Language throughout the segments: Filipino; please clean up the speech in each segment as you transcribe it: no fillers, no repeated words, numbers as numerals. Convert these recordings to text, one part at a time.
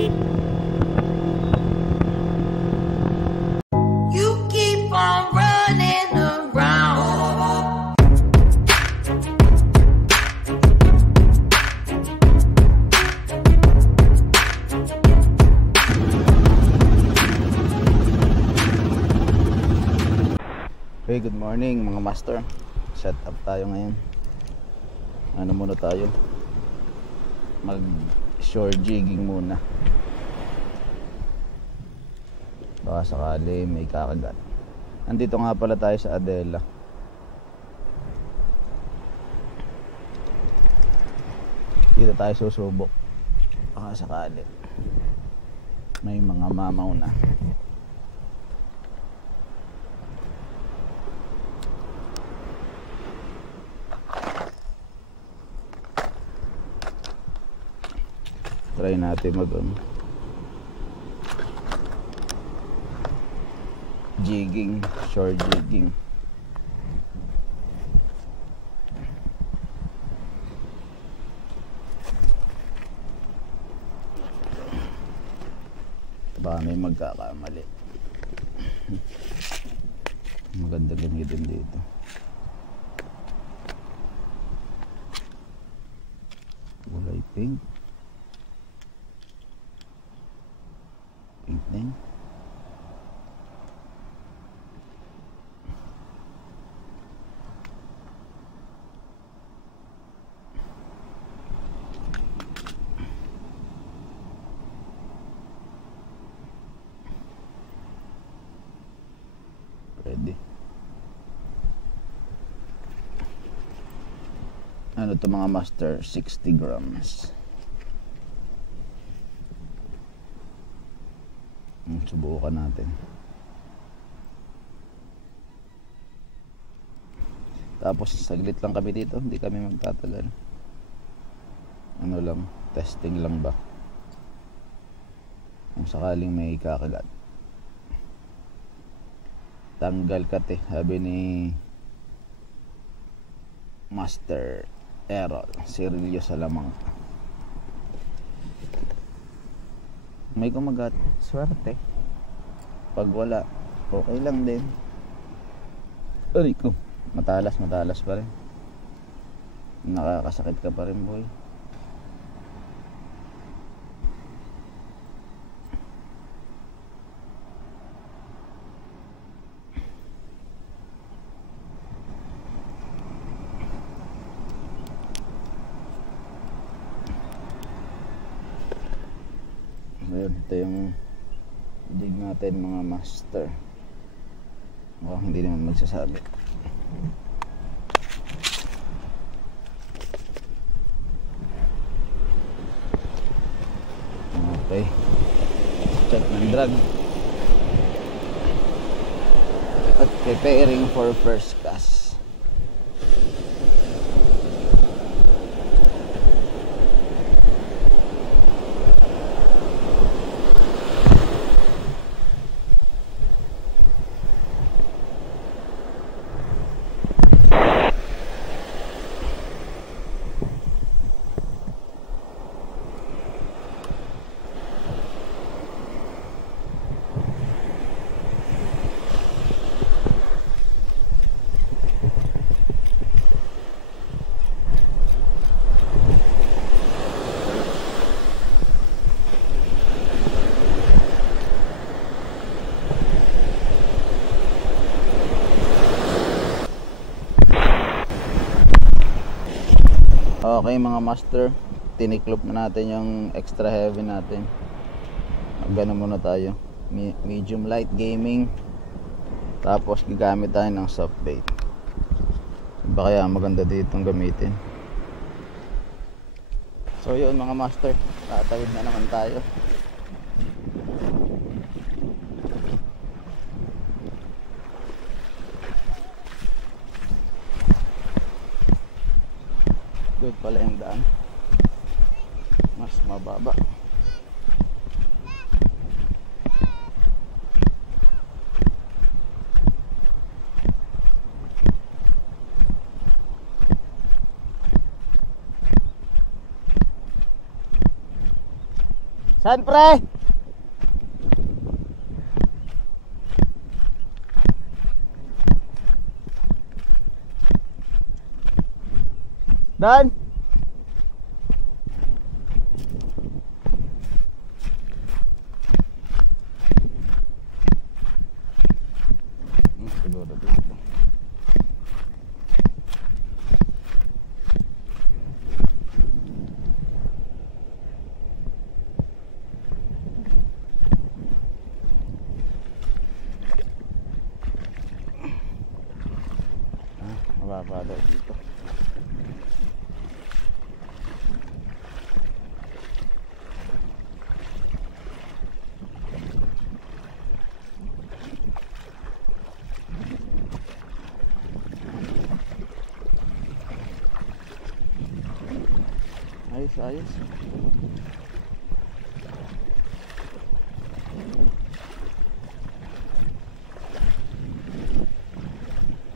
You keep on running around. Hey, good morning mga master. Set up tayo ngayon. Ano muna tayo? Mag shore jigging muna. Baka sakali may kakagat. Andito nga pala tayo sa Adela. Dito tayo susubok. Baka sakali may mga mamaw na. Try natin mag jigging, shore jigging. Baka may magkakamali. Maganda gamitin dito. Kulay pink. Pink na yun. Pwede. Ano to mga master? 60 grams. Subukan natin. Tapos saglit lang kami dito, hindi kami magtatagal. Ano lang, testing lang ba kung sakaling may kakagat. Tanggal kat sabi ni Master Errol Cirilio Salamang. May kumagat, swerte. Pag wala, okay lang din. Aray ko, matalas pa rin. Nakakasakit ka pa rin, boy. Ayan, ito yung dig natin mga master. Mukhang hindi naman magsasabi. Okay, check ng drag at preparing for first cast. Okay mga master, tiniklop na natin yung extra heavy natin. Gano'n muna tayo, medium light gaming. Tapos gagamit tayo ng soft bait. Ba kaya maganda ditong gamitin. So yun mga master, tatawid na naman tayo. Good pala yung daan, mas mababa. Saan pre? Dan? Siguro dito. Mababa daw dito. Ayos, ayos.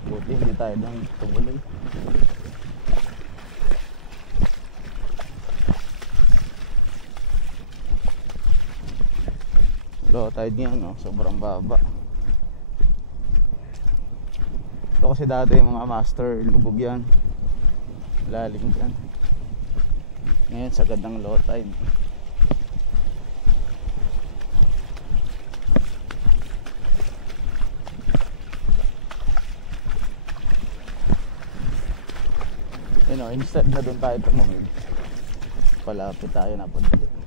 Buti hindi tayo nang tumuloy. Low tide niya, no? Sobrang baba. Ito kasi dati yung mga master, lubog yan. Lalim yan. Ngayon sagad ng low tide. You know, instead na doon tayo tumawid, palapit tayo na punta dito.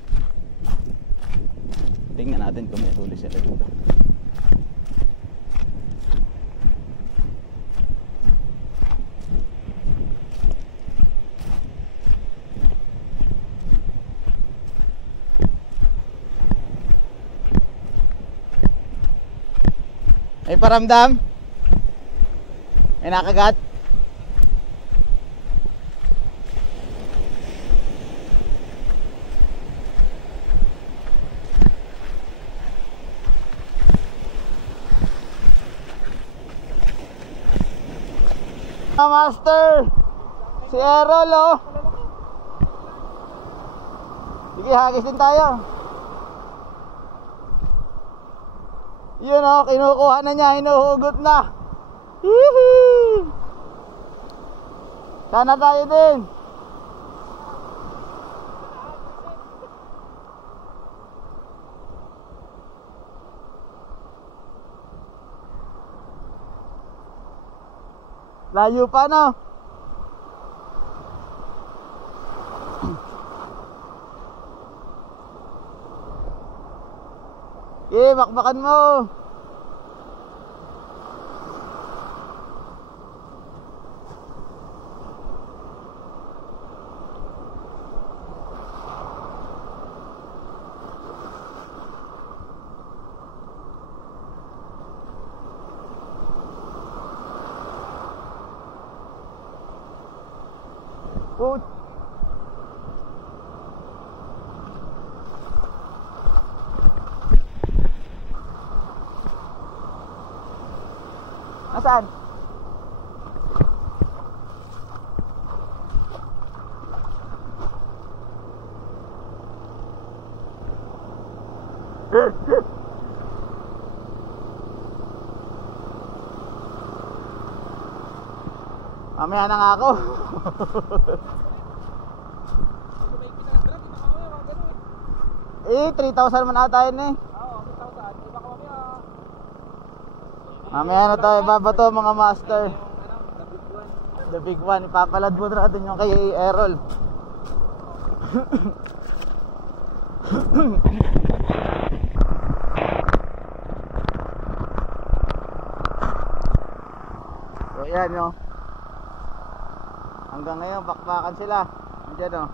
Tingnan natin kung may huli sila dito. Ay paramdam? May nakagat? Master! Si Errol, oh! Sige, hagis din tayo. Yun, oh, kinukuha na niya, hinuhugot na. Hihi! Sana tayo din. Layo pa, no? Bakbakan mo. Put. Nasaan? Mamaya na nga ako. Eh, 3,000 man ata yun eh. Oo, 3,000. Iba ka mamaya. Mamaya na tayo babato mga master. The big one. The big one, ipapalad mo natin yung kay Errol. So yan, no. Hanggang ngayon bakbakan sila. Andiyan, no.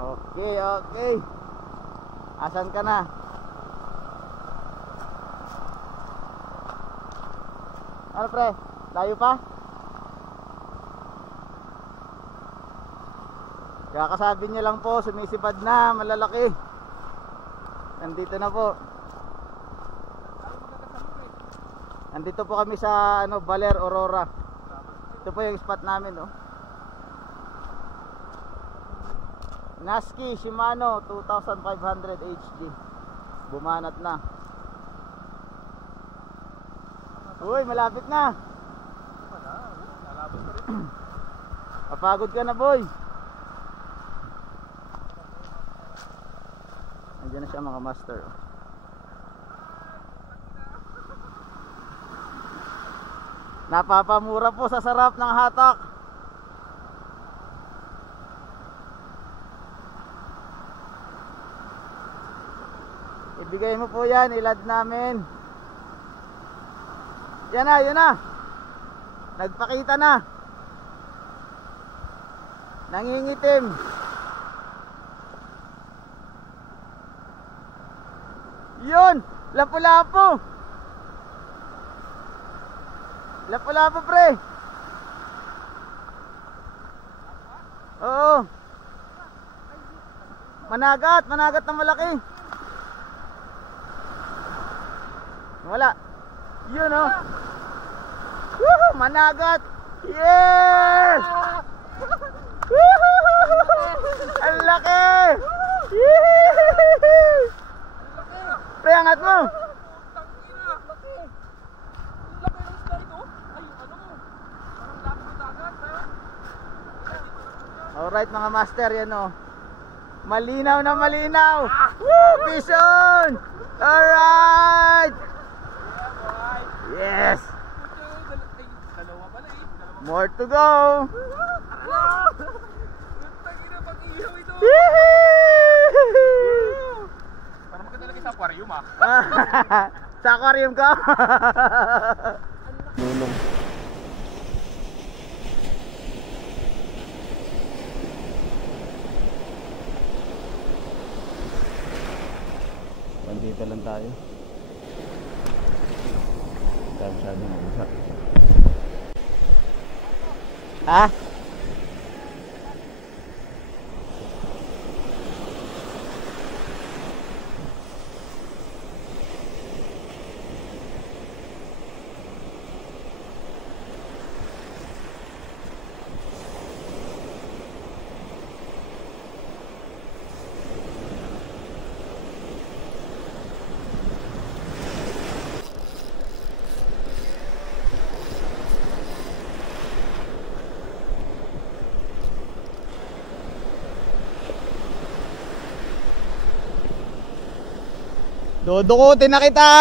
Okay, okay. Asan ka na? Ano pre? Layo pa? Kakasabi niya lang po, sumisipad na, malalaki. Nandito na po. Nandito po kami sa Baler, Aurora. Ito po yung spot namin, no. Naski Shimano 2500 HD. Bumanat na. Uy, malapit na. Papagod ka na, boy. Andiyan na siya, mga master. Napapamura po sa sarap ng hatak. Ibigay mo po yan, ilad namin. Yan na, yan na. Nagpakita na. Nangingitim. Yun, lapu-lapu. Lapu-lapu, pre. Oo. Managat, managat na malaki. Wala. Yun, oh. Woohoo, managat. Yes! Woohoo! Ang laki! Pre, angat mo. Alright, mga master, yan o. Malinaw na malinaw. Woo! Peace on! Alright! Yes! More to go! Parang maganda lagi sa aquarium ah. Sa aquarium ka? Nunong. Bandita lang tayo. Tayo masyadong mag-usap. Ha? Dudukutin na kita.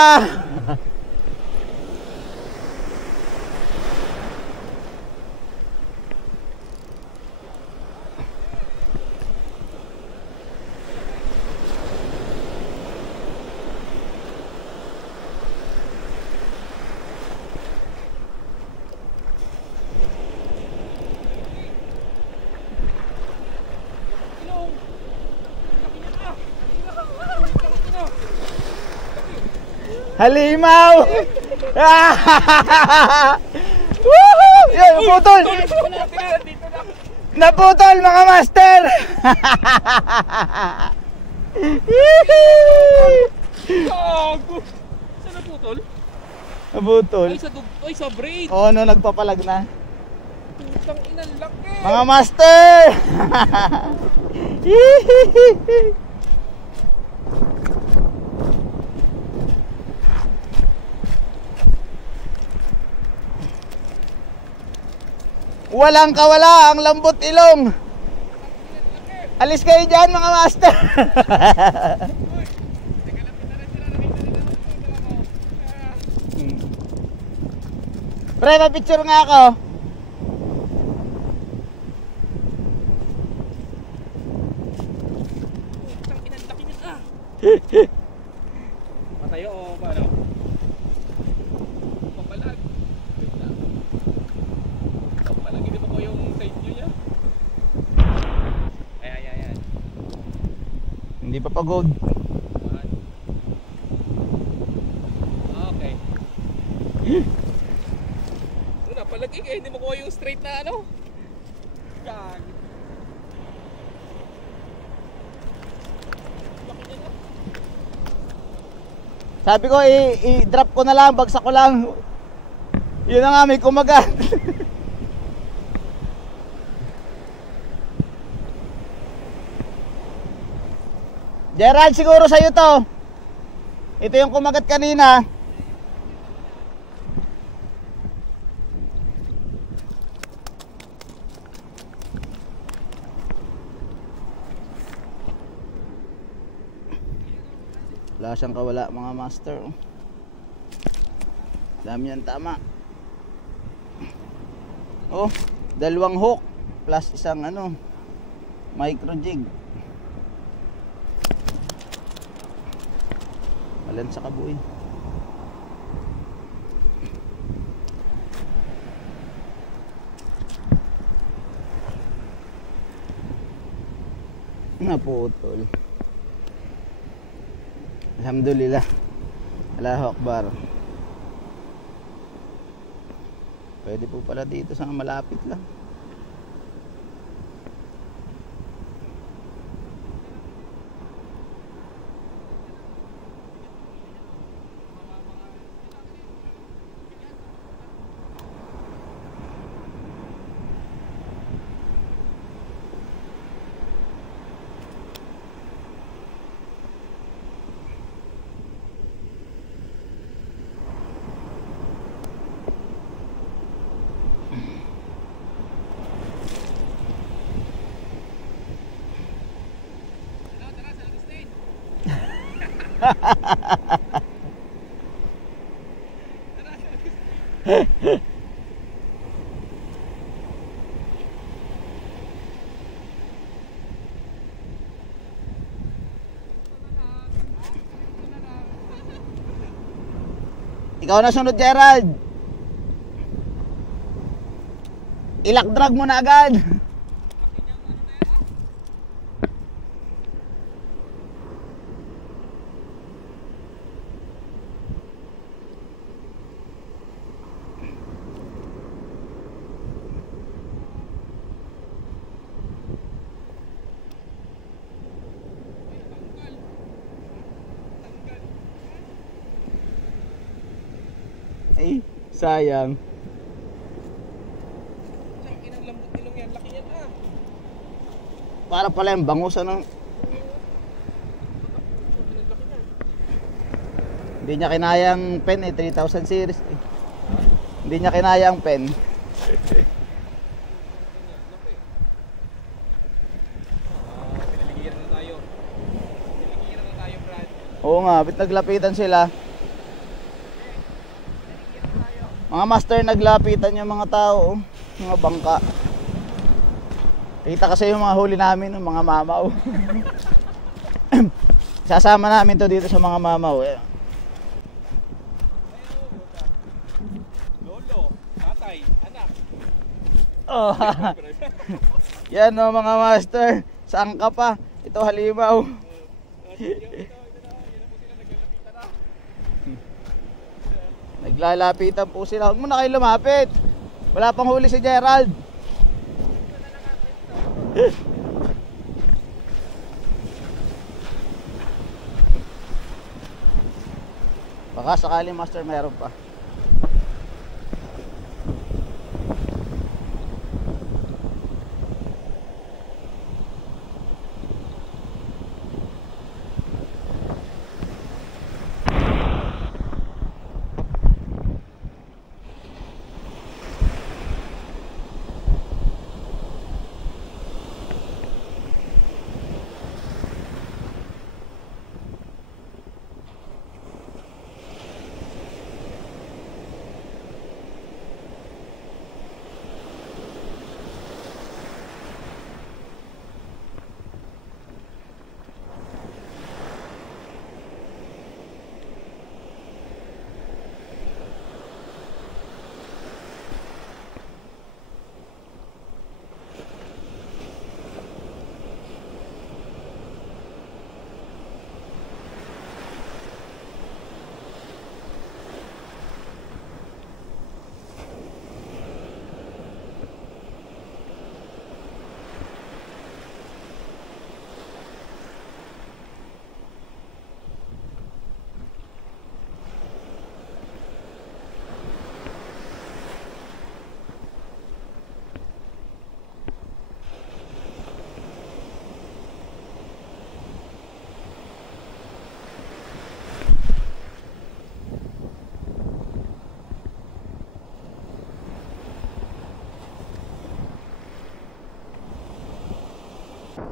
Halimaw! Woohoo! Yan, naputol! Naputol, mga master! Gago! Saan naputol? Naputol. Ay, sa braid! Oo, no, nagpapalag na. Putang inang laki! Mga master! Walang kawala ang lambot ilong. Alis kayo dyan, mga master. Pre, ma-picture nga ako. Putang inang laki niyan ah! Matayo o paano? Papalag. Wait lang. Papalag, hindi ba ko yung side view niya? Ayan. Hindi pa pagod. Okay. Napalagig eh, hindi mo kuha yung straight na ano? Gag. Sabi ko, i-drop ko na lang, bagsak ko lang. Yun na nga, may kumagat. Gerald, siguro sa'yo to. Ito yung kumagat kanina. Wala siyang kawala mga master. Dami yan tama. Oh, 2 hook plus isang ano, micro jig. Alan sa kabuin. Naputol. Alhamdulillah. Allahu Akbar. Pwede po pala dito sa malapit lang. Ikaw na sunod, Gerald. Ilak drag mo na agad. Ay, sayang. Inang lambot nilong yan, laki yan ah. Para pala yung bangus ano. Hindi niya kinayang pen eh, 3000 series eh. Hindi niya kinayang pen. Pinaligiran na tayo. Pinaligiran na tayo, Brad. Oo nga, bit naglapitan sila. Mga master, naglapitan yung mga tao, mga bangka. Kita kasi yung mga huli namin, yung mga mamaw. Sasama namin to dito sa mga mamaw. Lolo, tatay, anak. Oh, yan o mga master, saan ka pa? Ito halimaw. Naglalapitan po sila. Huwag mo na kayo lumapit. Wala pang huli si Gerald. Baka sakali master meron pa.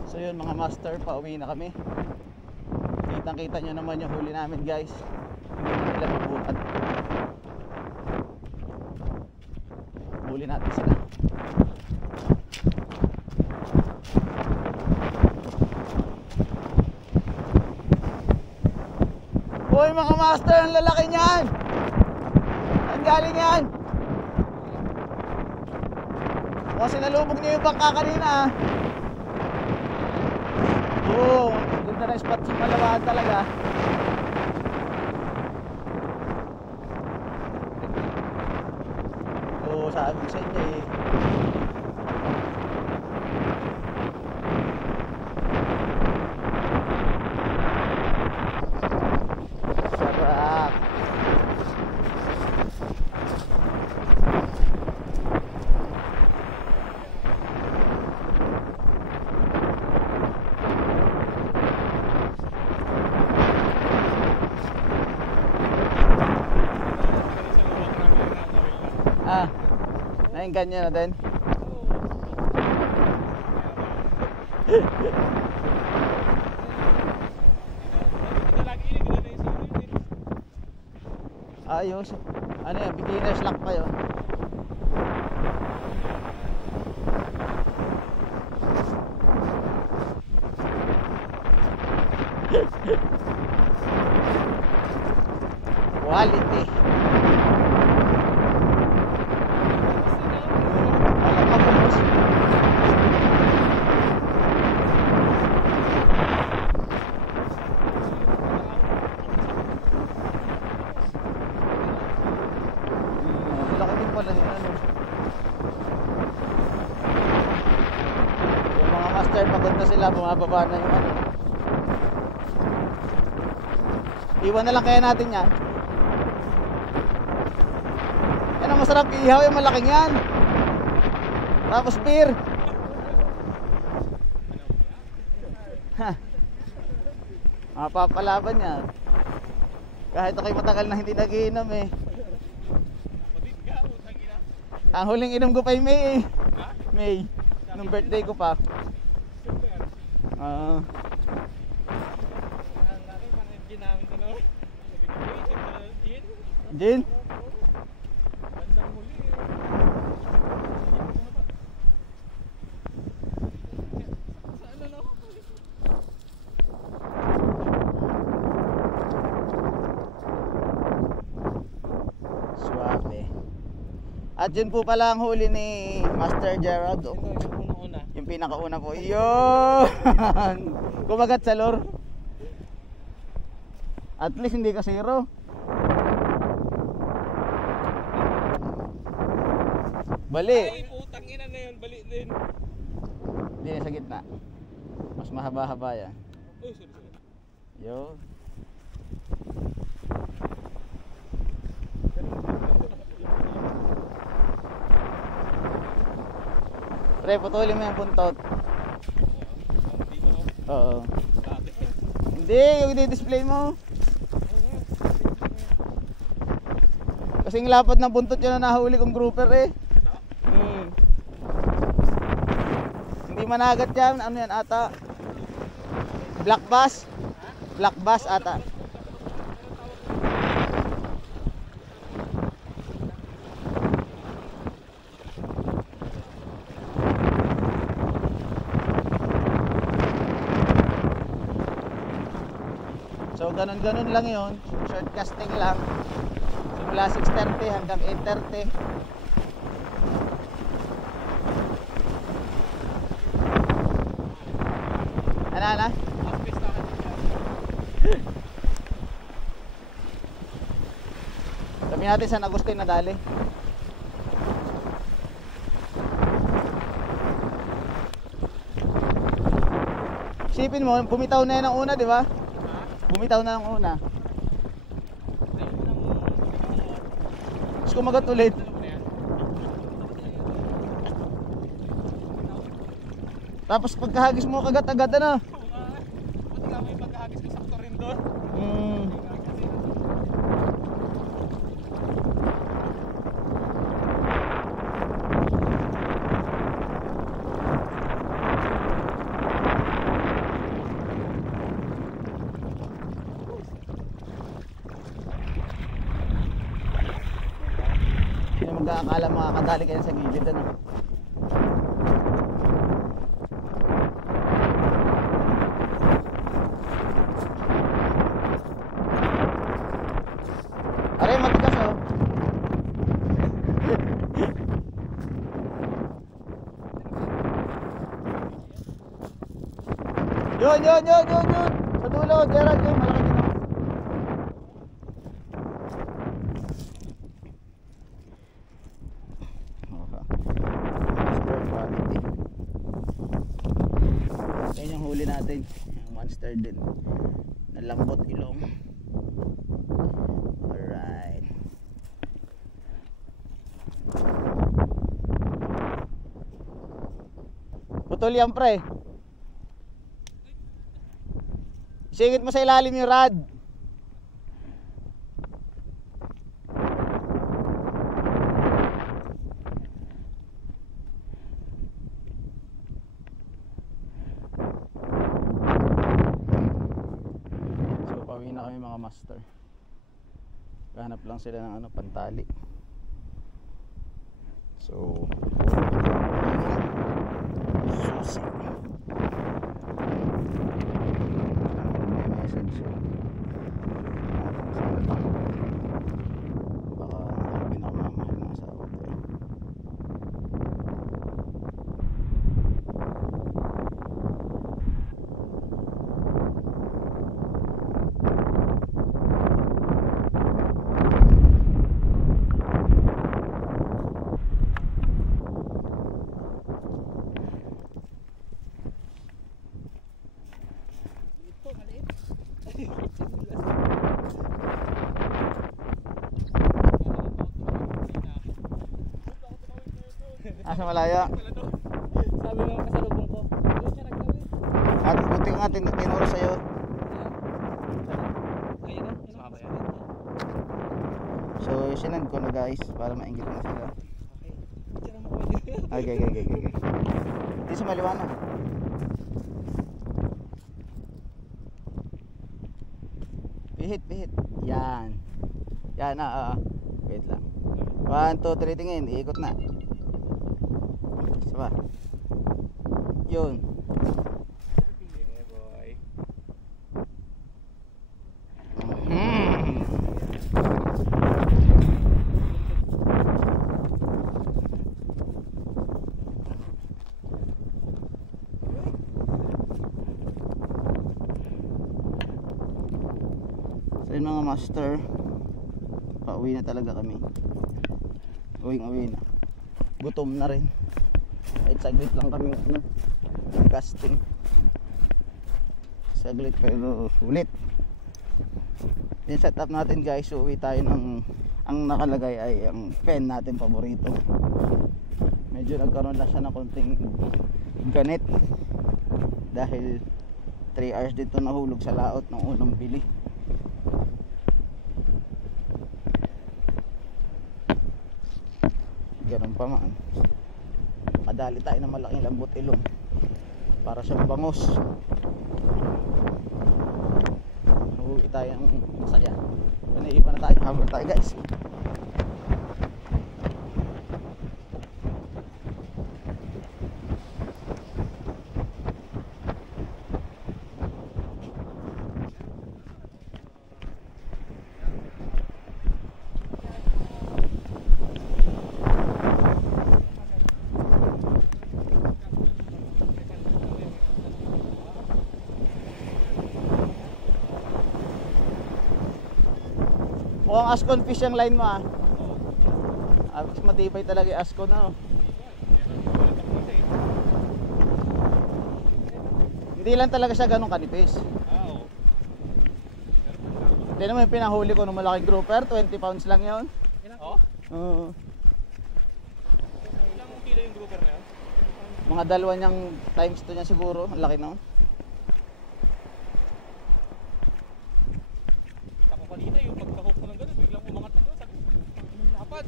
So yun mga master, pauwi na kami. Kitang kita nyo naman yung huli namin guys. Hindi na nila mabuhat. Huli natin sila. Hoy mga master, ang lalaki niyan! Ang galing yan! Mukhang sinalubog niyo yung bangka kanina. Oo, ganda na spot sa Malawaan talaga. Oo, sabi ko sa inyo eh. Sarap. Ah, nainggan niya na din. Ayos. Ano yan, beginner's luck pa yun. Quality. Laki din pala yun, ano. Yung mga master, pagod na sila, bumababa na yung ano. Iwan na lang kaya natin yan. Yan ang masarap ihaw, yung malaking yan. Tapos beer. Ha. Mapapalaban yan. Kahit ako'y matagal na hindi nagiinom eh. Ang huling inom ko pa ay May eh. May. Nung birthday ko pa. Gin? Suave. At yun po pala ang huli ni Master Gerald. Oh. Yung pinakauna po. Yun! Kumagat sa lure. At least hindi ka zero. Bali. Ay, putang ina na yun, bali din. Hindi sa gitna. Mas mahaba-haba yan. Oh, sorry. Yun. Pre, putulin mo yung puntot. Oo. Hindi, yung i-display mo. Kasing lapad ng buntot yun na nahuli kong grouper eh. Hindi managat yan. Ano yan ata? Black bass? Black bass ata. So ganun-ganun lang yun. Short casting lang. Simula 6:30 hanggang 8:30. Ano? Sabi natin San Agustin na dali. Isipin mo, bumitaw na yan ang una, di ba? Bumitaw na ang una. Tapos kumagat ulit. Tapos pagkahagis mo kagat agad na. Buti nga may pagkahagis ko sakto rin doon. Akala makakadali kayo sa gilid, ano? Aray, matigas, oh. Yun. Sa dulo, Gerald, yun. Malaki din, oh. Monster quality. Yan yung huli natin. Yung monster din. Nalambot ilong. Alright. Putol yan, pre. Singit mo sa ilalim yung rod. So pauwi na kami mga master. Hanap lang sila ng ano, pantali. So susi. Message baka pinakamamahal ng asawa ko. Asa malaya? Sabi ng kasalubong ko, doon siya nagsabi. At buti nga tinuro sa'yo. Kaya na, sumama yan. So sinend ko na guys para maingit na sila. Okay. Diyan mo pwede. Okay. Di sa maliwanag. Pihit. Yan. Wait lang. 1, 2, 3, tingin. Iikot na. Saba. Yun. Yeah, boy. So yun mga master, pauwi na talaga kami. Uwi na. Gutom na rin. Kahit saglit lang kami casting. Saglit pero sulit. Yung setup natin guys, uwi tayo ng, ang nakalagay ay ang pen natin paborito. Medyo nagkaroon na siya ng konting ganit dahil 3 hours dito nahulog sa laot ng unang bili. Ganun pa man, kadali tayo ng malaking lambot ilong para siyang bangos. Uwi tayo ng masaya. Naiipan na tayo, habang tayo guys. Mukhang Ascon fish yung line mo ah. Mas matibay talaga yung Ascon na. Hindi lang talaga siya ganun kanipis. Oo. Hindi naman yung pinahuli ko ng malaking grouper, 20 pounds lang yun. Oo? Oo. Ilang kilo yung grouper na yun? Mga dalawa niyang times 2 niya siguro, ang laki no. Kita ko kanina yung pagka-hook ko ng gano'n, biglang umangat na doon. Sabi ko, dapat.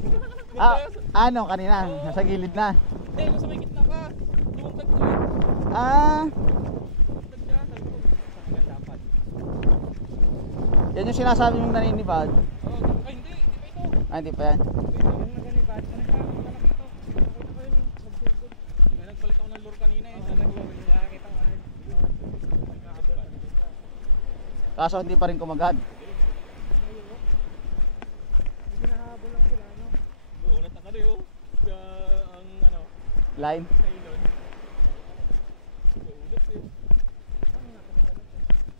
Ano kanina? Nasa gilid na. Hindi, nasa may gitna ka. Lumagdag ko yun. Lumagdag niya. Sabi ko, saan ka dapat? Yan yung sinasabi mong naninipad. Ay, hindi pa ito. Hindi pa yan. Yung naganipad, Kaso hindi pa rin kumagad. Buunat na kali oh. Ang ano, Line. kailon. Buunat eh.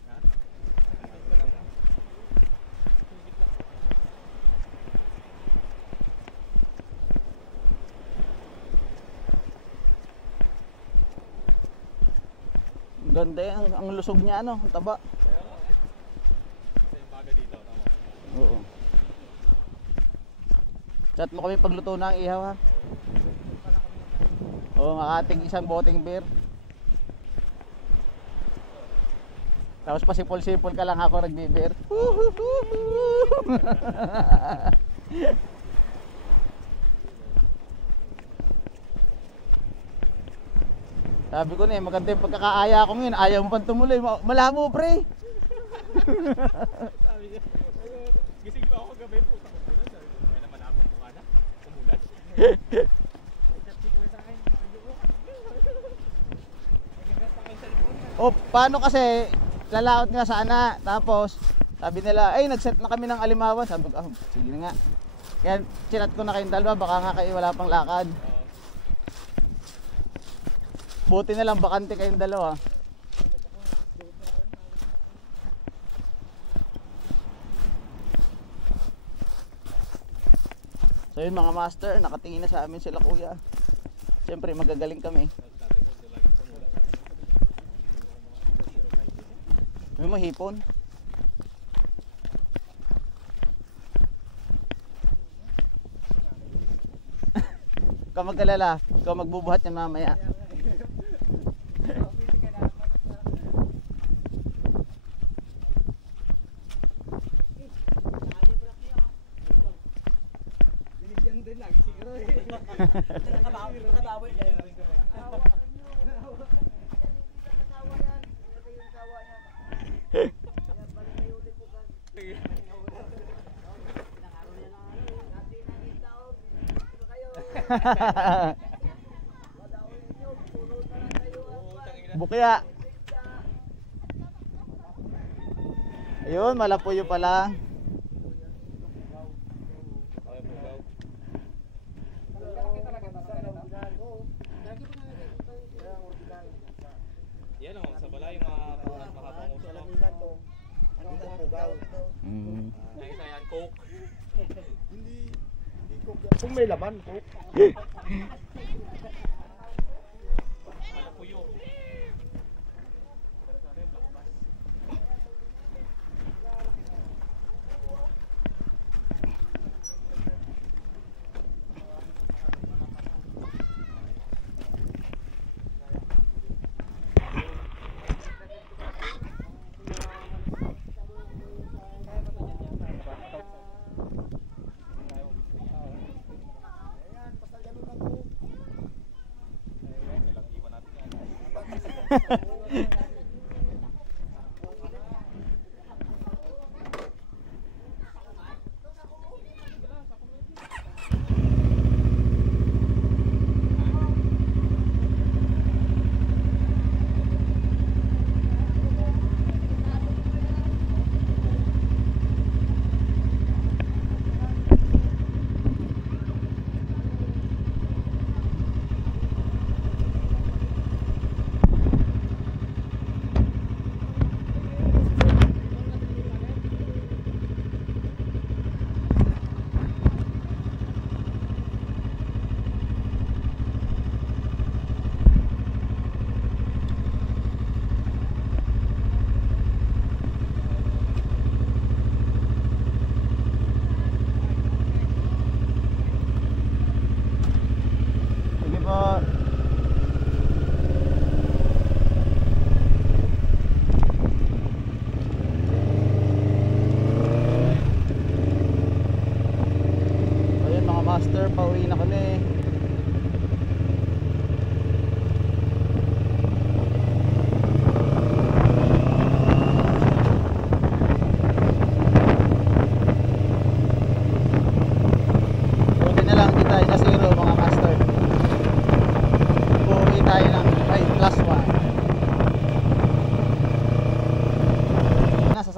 Ha? Ganda yan. Ang lusog niya ano. Ang taba. Kasi yung baga dito, tama. Oo. Chat mo kami pagluto na ang ihaw ha. Oo, makating isang boteng beer. Tapos pasipol-sipol ka lang ako nagbi-beer. Sabi ko na eh, maganda yung pagkakaaya ko ngayon. Ayaw mo pang tumuloy. Malabo pre. Sabi niya, gising pa ako gabi, puta ko muna. Sabi ko, kaya naman ako mukha na. Umulan. O paano kasi lalaot nga sana. Tapos sabi nila, ay nagset na kami ng alimawan. Sabi ko, sige na nga. Kaya chinat ko na kayong dalawa, baka nga kayo wala pang lakad. Buti na lang bakante kayong dalawa. So yun mga master, nakatingin na sa amin sila kuya. Siyempre magagaling kami. Sabi mo hipon? Ikaw magkalala, ikaw magbubuhat yan mamaya. Bukya. Ayun, malapuyo pala. Yan o, sa balay yung mga makapanguso lang. Ay, isa yan, coke. Kung may laman, Coke. Ano po yun?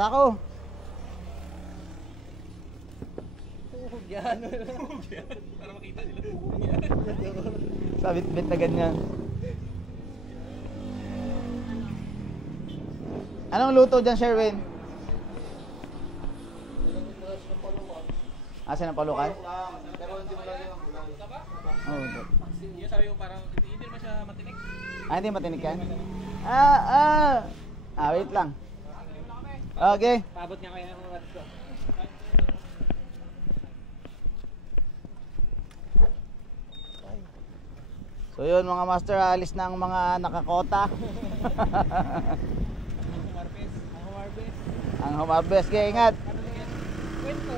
sako. Yan. Para makita nila. Sabit-bit na ganyan. Anong luto dyan, Sherwin? Asa ng palukan? Oh, Yung sabi mo parang hindi naman siya matinik. hindi matinik yan? Wait lang. Okay. Paabot niya kaya ng words ko. So yun mga master, alis na ang mga nakakota. Ang humarbes, kaya ingat. Kwento.